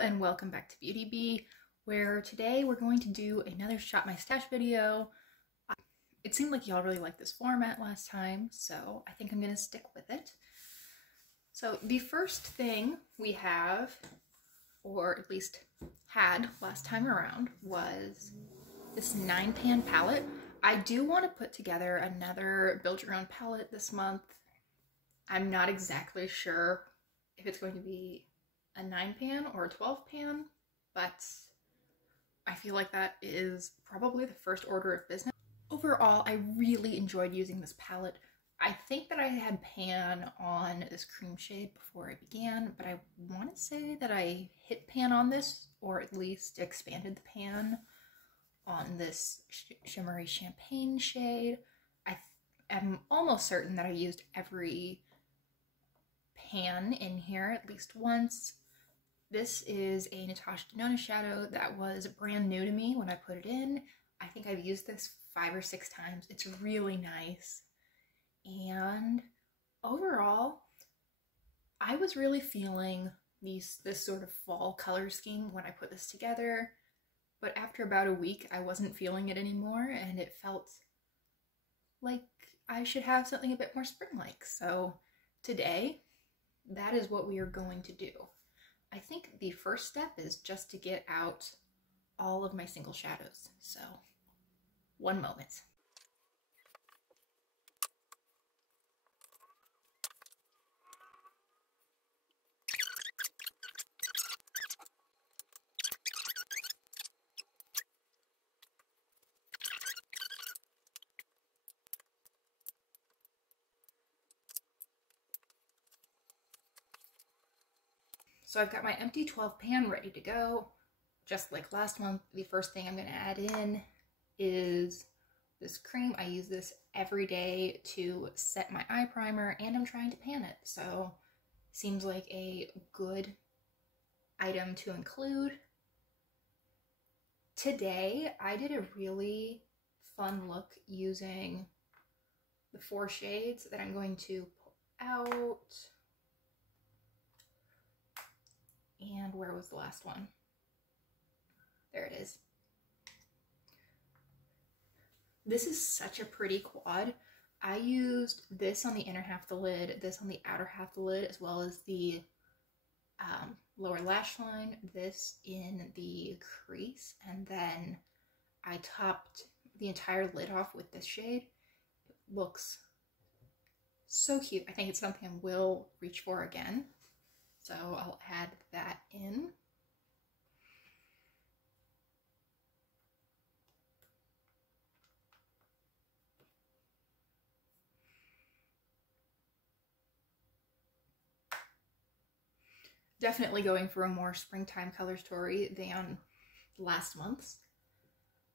and welcome back to Beauty Bee, where today we're going to do another Shop My Stash video. It seemed like y'all really liked this format last time, so I think I'm going to stick with it. So the first thing we have, or at least had last time around, was this 9-pan palette. I do want to put together another build your own palette this month. I'm not exactly sure if it's going to be a 9-pan or a 12-pan, but I feel like that is probably the first order of business. Overall, I really enjoyed using this palette. I think that I had pan on this cream shade before I began, but I want to say that I hit pan on this, or at least expanded the pan on this shimmery champagne shade. I am almost certain that I used every pan in here at least once. This is a Natasha Denona shadow that was brand new to me when I put it in. I think I've used this 5 or 6 times. It's really nice. And overall, I was really feeling this sort of fall color scheme when I put this together. But after about a week, I wasn't feeling it anymore, and it felt like I should have something a bit more spring-like. So today, that is what we are going to do. I think the first step is just to get out all of my single shadows. So, one moment. So I've got my empty 12 pan ready to go. Just like last month, the first thing I'm going to add in is this cream. I use this every day to set my eye primer, and I'm trying to pan it. So seems like a good item to include. Today, I did a really fun look using the 4 shades that I'm going to pull out. And where was the last one? There it is. This is such a pretty quad. I used this on the inner half of the lid, this on the outer half of the lid, as well as the lower lash line, this in the crease, and then I topped the entire lid off with this shade. It looks so cute. I think it's something I will reach for again. So I'll add that in. Definitely going for a more springtime color story than last month's.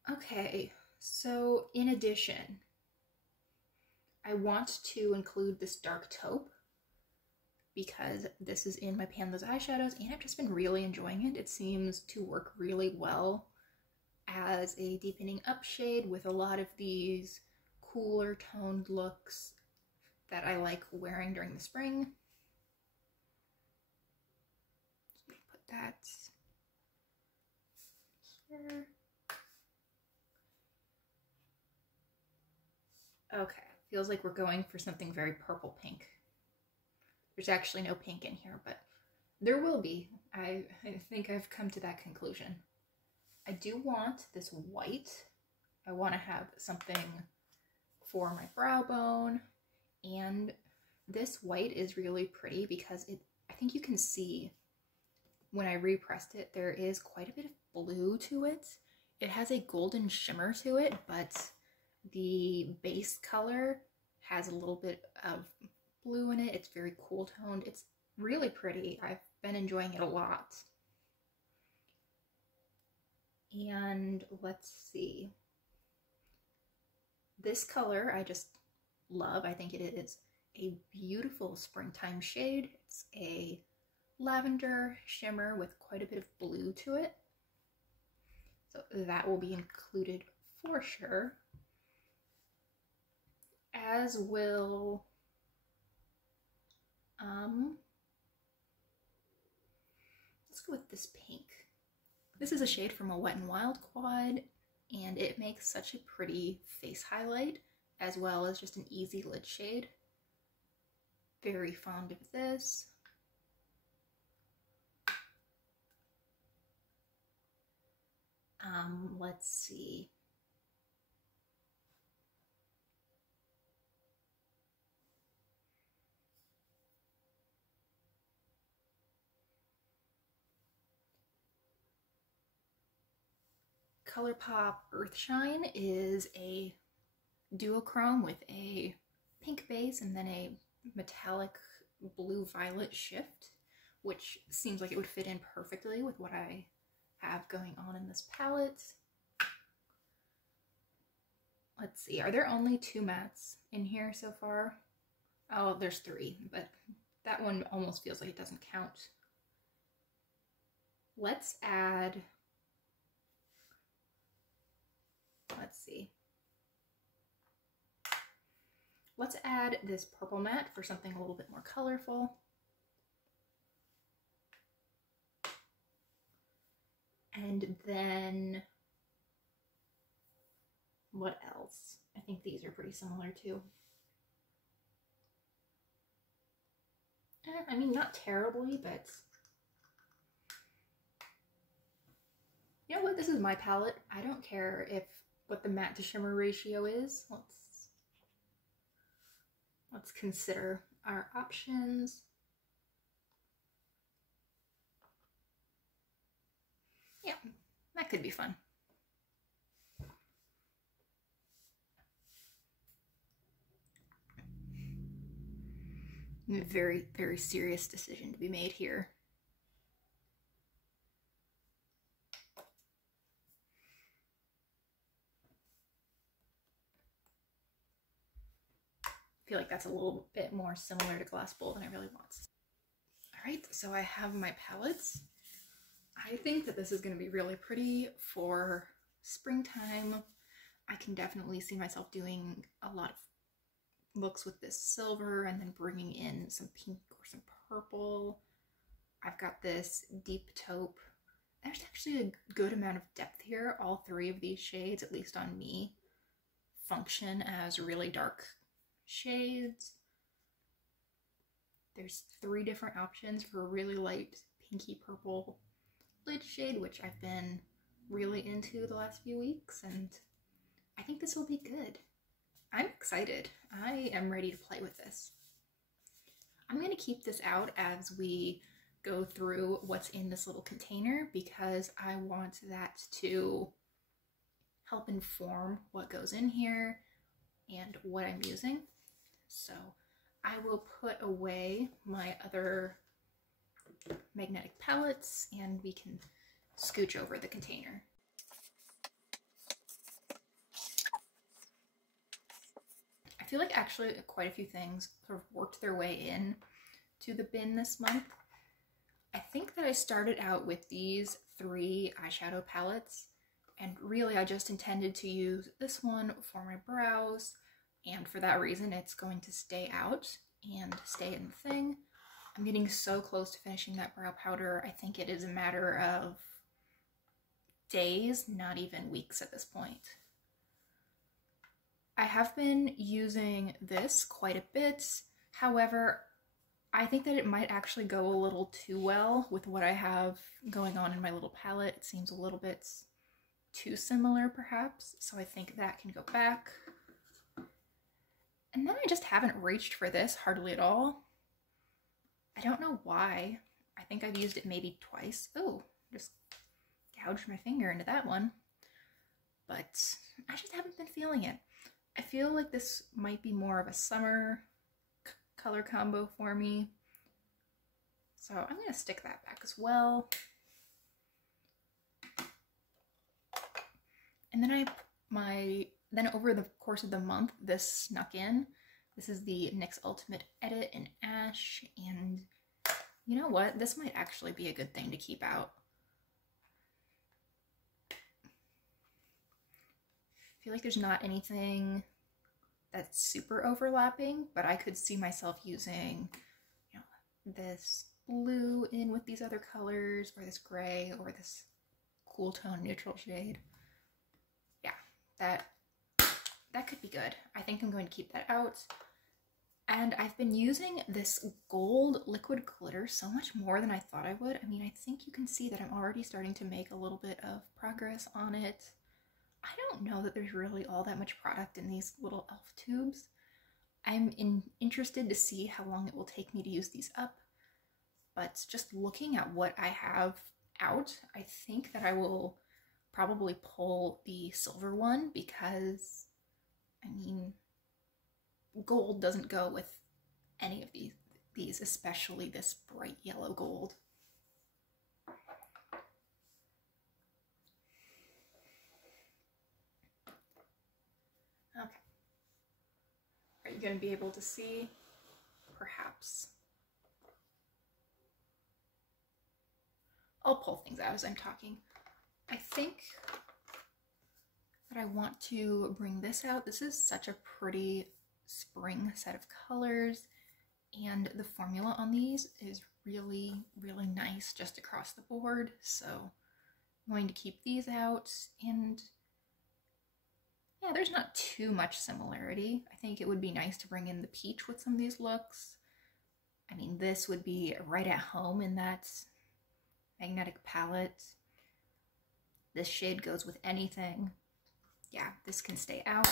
Okay, so in addition, I want to include this dark taupe because this is in my Panless eyeshadows, and I've just been really enjoying it. It seems to work really well as a deepening up shade with a lot of these cooler toned looks that I like wearing during the spring. Put that here. Okay, feels like we're going for something very purple pink. There's actually no pink in here, but there will be. I think I've come to that conclusion. I do want this white. I want to have something for my brow bone, and this white is really pretty because I think you can see when I repressed it, there is quite a bit of blue to it. It has a golden shimmer to it, but the base color has a little bit of blue in it. It's very cool toned. It's really pretty. I've been enjoying it a lot. And let's see. This color I just love. I think it is a beautiful springtime shade. It's a lavender shimmer with quite a bit of blue to it. So that will be included for sure. As will this go with this pink. This is a shade from a Wet n Wild quad, and it makes such a pretty face highlight as well as just an easy lid shade. Very fond of this. Let's see. ColourPop Earthshine is a duochrome with a pink base and then a metallic blue-violet shift, which seems like it would fit in perfectly with what I have going on in this palette. Let's see, are there only 2 mattes in here so far? Oh, there's 3, but that one almost feels like it doesn't count. Let's add, let's see. Let's add this purple matte for something a little bit more colorful. And then, what else? I think these are pretty similar too. I mean, not terribly, but you know what? This is my palette. I don't care what the matte to shimmer ratio is. Let's consider our options. Yeah, that could be fun. Very, very serious decision to be made here. I feel like that's a little bit more similar to Glass Bowl than I really want. Alright, so I have my palettes. I think that this is going to be really pretty for springtime. I can definitely see myself doing a lot of looks with this silver and then bringing in some pink or some purple. I've got this deep taupe. There's actually a good amount of depth here. All 3 of these shades, at least on me, function as really dark shades. There's 3 different options for a really light pinky purple lid shade, which I've been really into the last few weeks, and I think this will be good. I'm excited. I am ready to play with this. I'm going to keep this out as we go through what's in this little container because I want that to help inform what goes in here and what I'm using. So I will put away my other magnetic palettes and we can scooch over the container. I feel like actually quite a few things sort of worked their way in to the bin this month. I think that I started out with these 3 eyeshadow palettes, and really I just intended to use this one for my brows, and for that reason it's going to stay out and stay in the thing. I'm getting so close to finishing that brow powder. I think it is a matter of days, not even weeks at this point. I have been using this quite a bit. However, I think that it might actually go a little too well with what I have going on in my little palette. It seems a little bit too similar perhaps, so I think that can go back. And then I just haven't reached for this hardly at all. I don't know why. I think I've used it maybe twice. Oh, just gouged my finger into that one. But I just haven't been feeling it. I feel like this might be more of a summer color combo for me. So I'm going to stick that back as well. And then then over the course of the month, this snuck in. This is the NYX Ultimate Edit in Ash, and you know what? This might actually be a good thing to keep out. I feel like there's not anything that's super overlapping, but I could see myself using, you know, this blue in with these other colors, or this gray, or this cool tone neutral shade. Yeah, that could be good. I think I'm going to keep that out. And I've been using this gold liquid glitter so much more than I thought I would. I mean, I think you can see that I'm already starting to make a little bit of progress on it. I don't know that there's really all that much product in these little e.l.f. tubes. I'm interested to see how long it will take me to use these up. But just looking at what I have out, I think that I will probably pull the silver one because, I mean, gold doesn't go with any of these, especially this bright yellow gold. Okay. Are you going to be able to see? Perhaps. I'll pull things out as I'm talking. I think that I want to bring this out. This is such a pretty spring set of colors, and the formula on these is really, really nice just across the board. So I'm going to keep these out, and yeah, there's not too much similarity. I think it would be nice to bring in the peach with some of these looks. I mean, this would be right at home in that magnetic palette. This shade goes with anything. Yeah, this can stay out.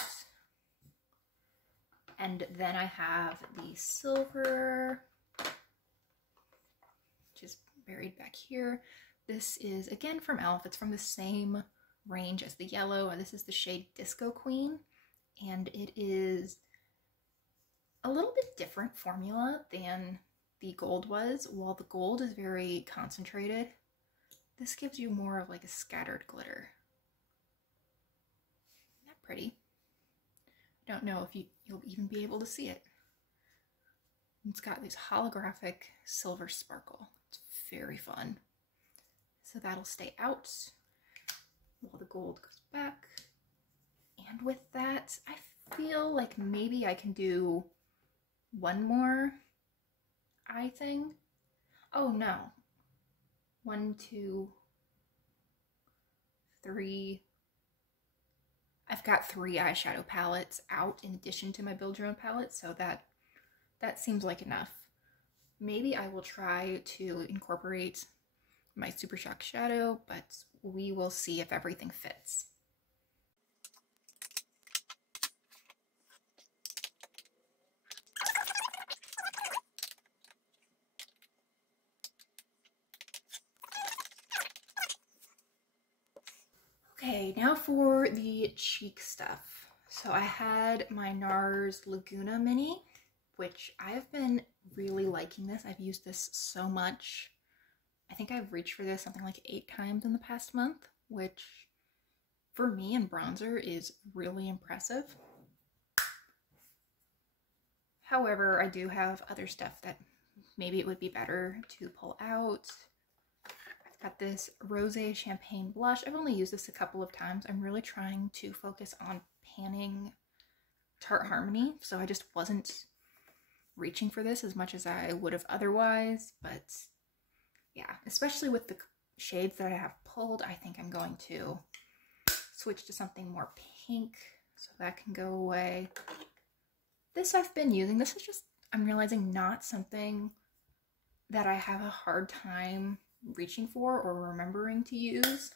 And then I have the silver, which is buried back here. This is, again, from e.l.f. It's from the same range as the yellow, and this is the shade Disco Queen. And it is a little bit different formula than the gold was. While the gold is very concentrated, this gives you more of like a scattered glitter. Isn't that pretty? I don't know if you'll even be able to see it. It's got this holographic silver sparkle. It's very fun. So that'll stay out while the gold goes back. And with that, I feel like maybe I can do one more eye thing. Oh no. 1, 2, 3. I've got 3 eyeshadow palettes out in addition to my Build Your Own palette, so that seems like enough. Maybe I will try to incorporate my Super Shock shadow, but we will see if everything fits. Okay, now for the cheek stuff. So I had my NARS Laguna Mini, which I have been really liking this. I've used this so much. I think I've reached for this something like 8 times in the past month, which for me in bronzer is really impressive. However, I do have other stuff that maybe it would be better to pull out. Got this Rosé Champagne blush. I've only used this a couple of times. I'm really trying to focus on panning Tarte Harmony, so I just wasn't reaching for this as much as I would have otherwise, but yeah, especially with the shades that I have pulled, I think I'm going to switch to something more pink, so that can go away. This I've been using. This is just, I'm realizing, not something that I have a hard time reaching for or remembering to use,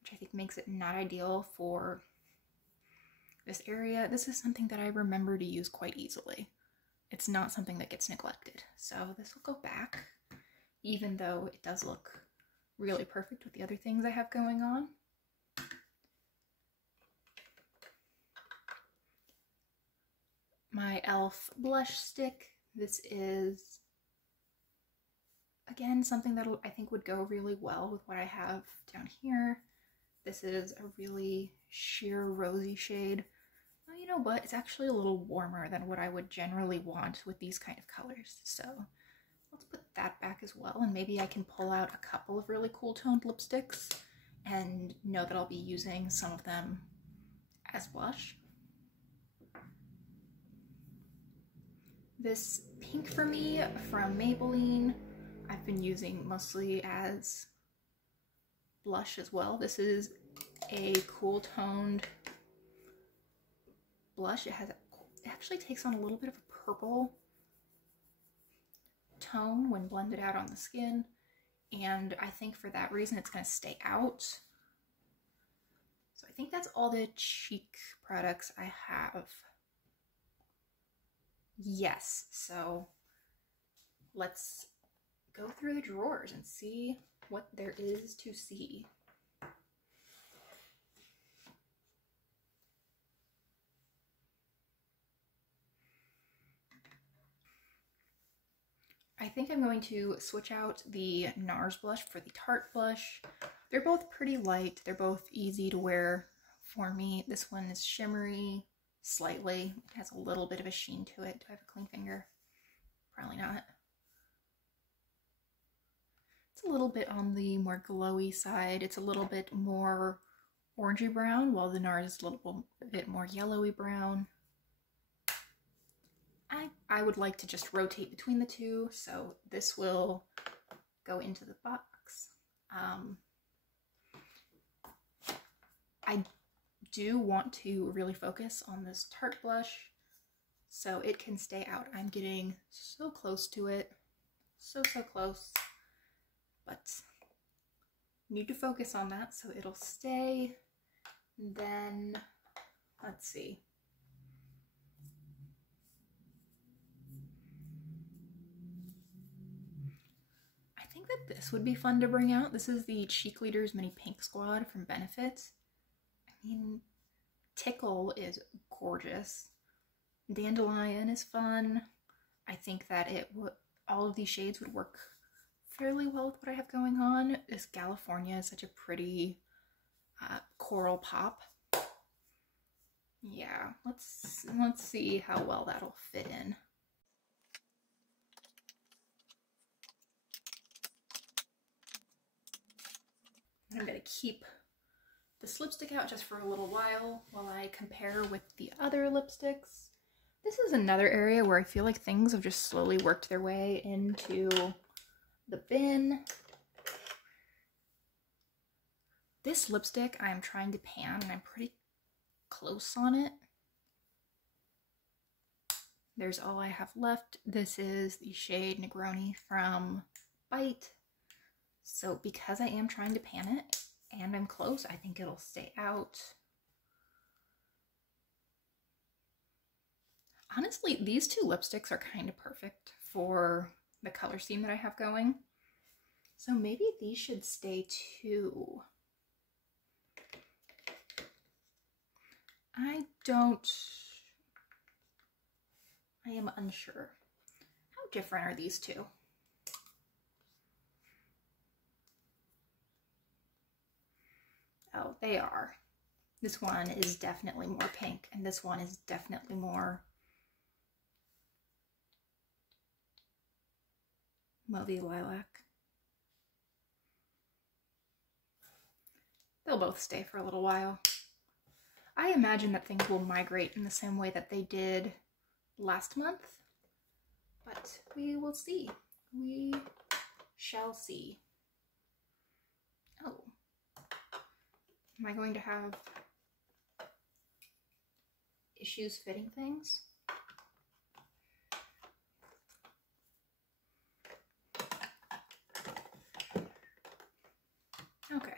which I think makes it not ideal for this area. This is something that I remember to use quite easily. It's not something that gets neglected. So this will go back, even though it does look really perfect with the other things I have going on. My e.l.f. blush stick. This is, again, something that I think would go really well with what I have down here. This is a really sheer rosy shade. Well, you know what? It's actually a little warmer than what I would generally want with these kind of colors. So let's put that back as well. And maybe I can pull out a couple of really cool toned lipsticks and know that I'll be using some of them as blush. This Pink for Me from Maybelline, I've been using mostly as blush as well. This is a cool toned blush. It actually takes on a little bit of a purple tone when blended out on the skin, and I think for that reason it's going to stay out. So I think that's all the cheek products I have. Yes, so let's go through the drawers and see what there is to see. I think I'm going to switch out the NARS blush for the Tarte blush. They're both pretty light. They're both easy to wear for me. This one is shimmery slightly. It has a little bit of a sheen to it. Do I have a clean finger? Probably not. It's a little bit on the more glowy side. It's a little bit more orangey brown, while the NARS is a little bit more yellowy brown. I would like to just rotate between the two, so this will go into the box. I do want to really focus on this Tarte blush so it can stay out. I'm getting so close to it, so close, but need to focus on that so it'll stay. Then let's see. I think that this would be fun to bring out. This is the Cheek Leaders Mini Pink Squad from Benefit. I mean, Tickle is gorgeous. Dandelion is fun. I think that all of these shades would work fairly well with what I have going on. This California is such a pretty coral pop. Yeah, let's see how well that'll fit in. I'm gonna keep this lipstick out just for a little while I compare with the other lipsticks. This is another area where I feel like things have just slowly worked their way into the bin. This lipstick I am trying to pan, and I'm pretty close on it. There's all I have left. This is the shade Negroni from Bite. So because I am trying to pan it and I'm close, I think it'll stay out. Honestly, these two lipsticks are kind of perfect for the color scheme that I have going. So maybe these should stay too. I am unsure. How different are these two? Oh, they are. This one is definitely more pink, and this one is definitely more mauvey lilac. They'll both stay for a little while. I imagine that things will migrate in the same way that they did last month, but we will see. We shall see. Oh. Am I going to have issues fitting things? Okay.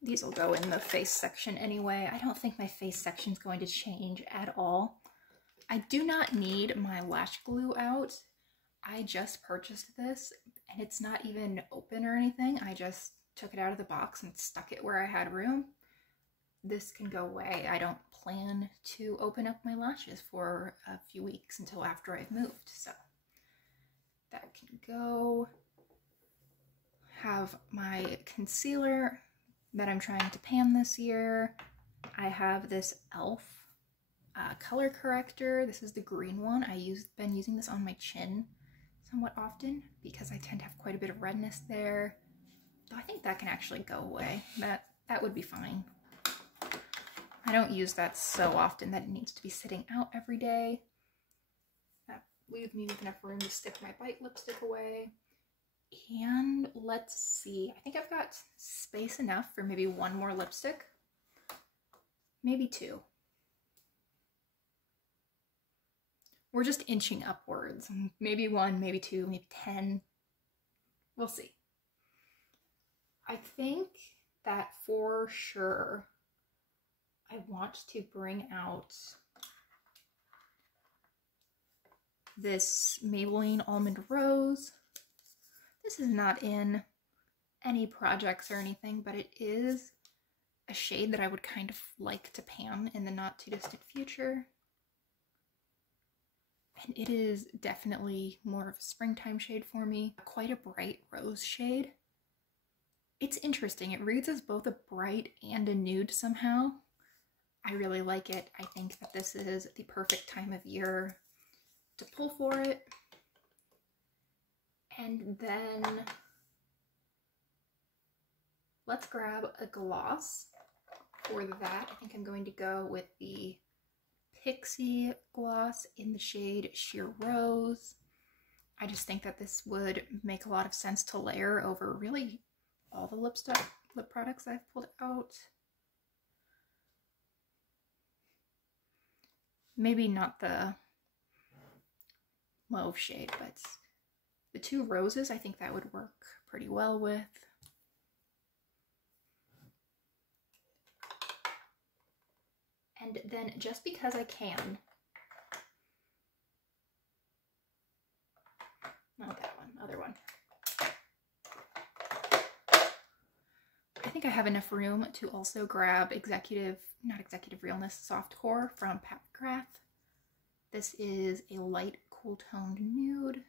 These will go in the face section anyway. I don't think my face section is going to change at all. I do not need my lash glue out. I just purchased this and it's not even open or anything. I just took it out of the box and stuck it where I had room. This can go away. I don't plan to open up my lashes for a few weeks until after I've moved, so that can go. Have my concealer that I'm trying to pan this year. I have this e.l.f. color corrector. This is the green one. Been using this on my chin somewhat often because I tend to have quite a bit of redness there. Though I think that can actually go away. That would be fine. I don't use that so often that it needs to be sitting out every day. That leaves me with enough room to stick my Bite lipstick away. And let's see, I think I've got space enough for maybe one more lipstick. Maybe two. We're just inching upwards. Maybe one, maybe two, maybe 10. We'll see. I think that for sure I want to bring out this Maybelline Almond Rose. This is not in any projects or anything, but it is a shade that I would kind of like to pan in the not too distant future. And it is definitely more of a springtime shade for me. Quite a bright rose shade. It's interesting. It reads as both a bright and a nude somehow. I really like it. I think that this is the perfect time of year to pull for it. And then let's grab a gloss for that. I think I'm going to go with the Pixie gloss in the shade Sheer Rose. I just think that this would make a lot of sense to layer over really all the lip products I've pulled out. Maybe not the mauve shade, but the two roses, I think that would work pretty well with. And then just because I can, not that one, other one. I think I have enough room to also grab not Executive Realness Soft Core from Pat McGrath. This is a light cool toned nude.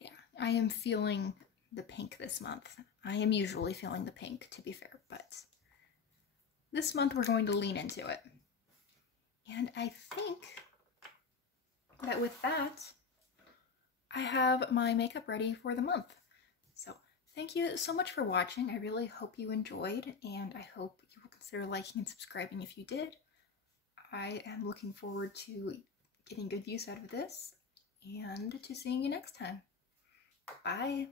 Yeah, I am feeling the pink this month. I am usually feeling the pink, to be fair, but this month we're going to lean into it. And I think that with that, I have my makeup ready for the month. So thank you so much for watching. I really hope you enjoyed, and I hope you will consider liking and subscribing if you did. I am looking forward to getting good use out of this and to seeing you next time. Bye.